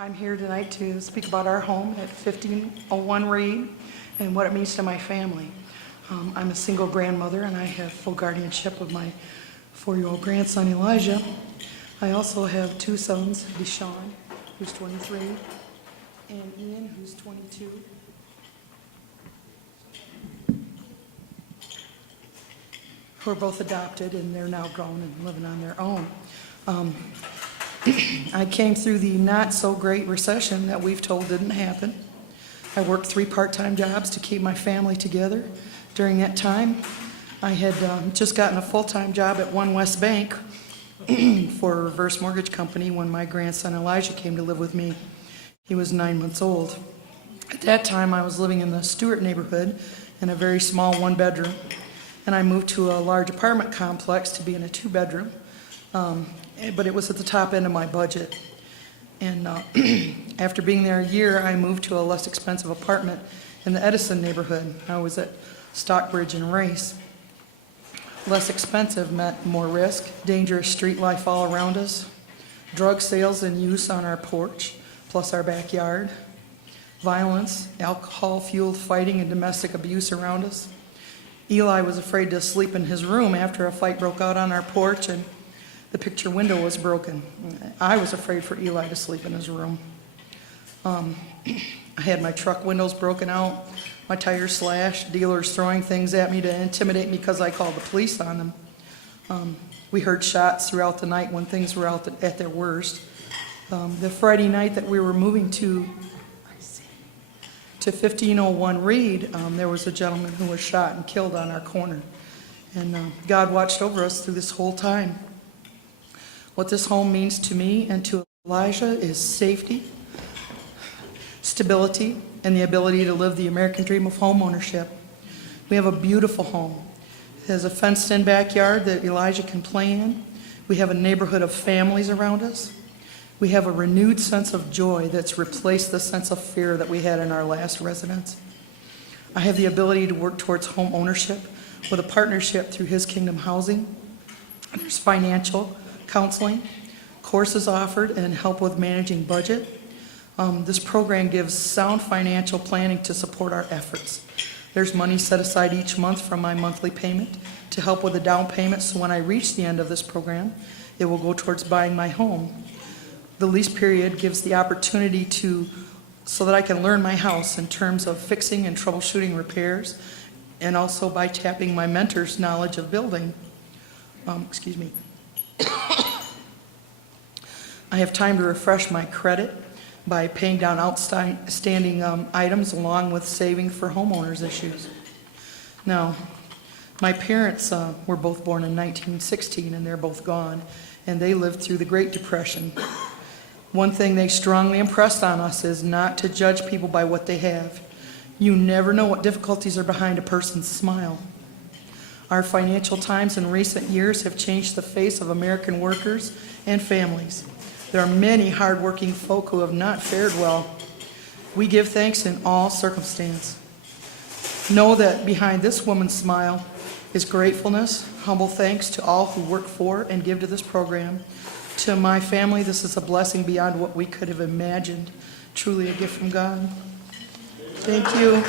I'm here tonight to speak about our home at 1501 Reed and what it means to my family. I'm a single grandmother and I have full guardianship of my 4-year-old grandson Elijah. I also have two sons, Deshaun, who's 23, and Ian, who's 22. Who are both adopted and they're now grown and living on their own. I came through the not so great recession that we've told didn't happen. I worked 3 part-time jobs to keep my family together. During that time, I had just gotten a full-time job at One West Bank for a reverse mortgage company when my grandson Elijah came to live with me. He was 9 months old. At that time, I was living in the Stewart neighborhood in a very small 1-bedroom, and I moved to a large apartment complex to be in a 2-bedroom. But it was at the top end of my budget. And after being there a year, I moved to a less expensive apartment in the Edison neighborhood. I was at Stockbridge and Race. Less expensive meant more risk, dangerous street life all around us, drug sales and use on our porch, plus our backyard, violence, alcohol-fueled fighting and domestic abuse around us. Eli was afraid to sleep in his room after a fight broke out on our porch and the picture window was broken. I was afraid for Eli to sleep in his room. I had my truck windows broken out, my tires slashed, dealers throwing things at me to intimidate me because I called the police on them. We heard shots throughout the night when things were out at their worst. The Friday night that we were moving to 1501 Reed, there was a gentleman who was shot and killed on our corner. And God watched over us through this whole time. What this home means to me and to Elijah is safety, stability, and the ability to live the American dream of home ownership. We have a beautiful home. It has a fenced-in backyard that Elijah can play in. We have a neighborhood of families around us. We have a renewed sense of joy that's replaced the sense of fear that we had in our last residence. I have the ability to work towards home ownership with a partnership through His Kingdom Housing. There's financial counseling, courses offered, and help with managing budget. This program gives sound financial planning to support our efforts. There's money set aside each month from my monthly payment to help with the down payment, so when I reach the end of this program, it will go towards buying my home. The lease period gives the opportunity so that I can learn my house in terms of fixing and troubleshooting repairs, and also by tapping my mentor's knowledge of building. I have time to refresh my credit by paying down outstanding items along with saving for homeowners issues. Now, my parents were both born in 1916 and they're both gone, and they lived through the Great Depression. One thing they strongly impressed on us is not to judge people by what they have. You never know what difficulties are behind a person's smile. Our financial times in recent years have changed the face of American workers and families. There are many hardworking folk who have not fared well. We give thanks in all circumstance. Know that behind this woman's smile is gratefulness, humble thanks to all who work for and give to this program. To my family, this is a blessing beyond what we could have imagined. Truly a gift from God. Thank you.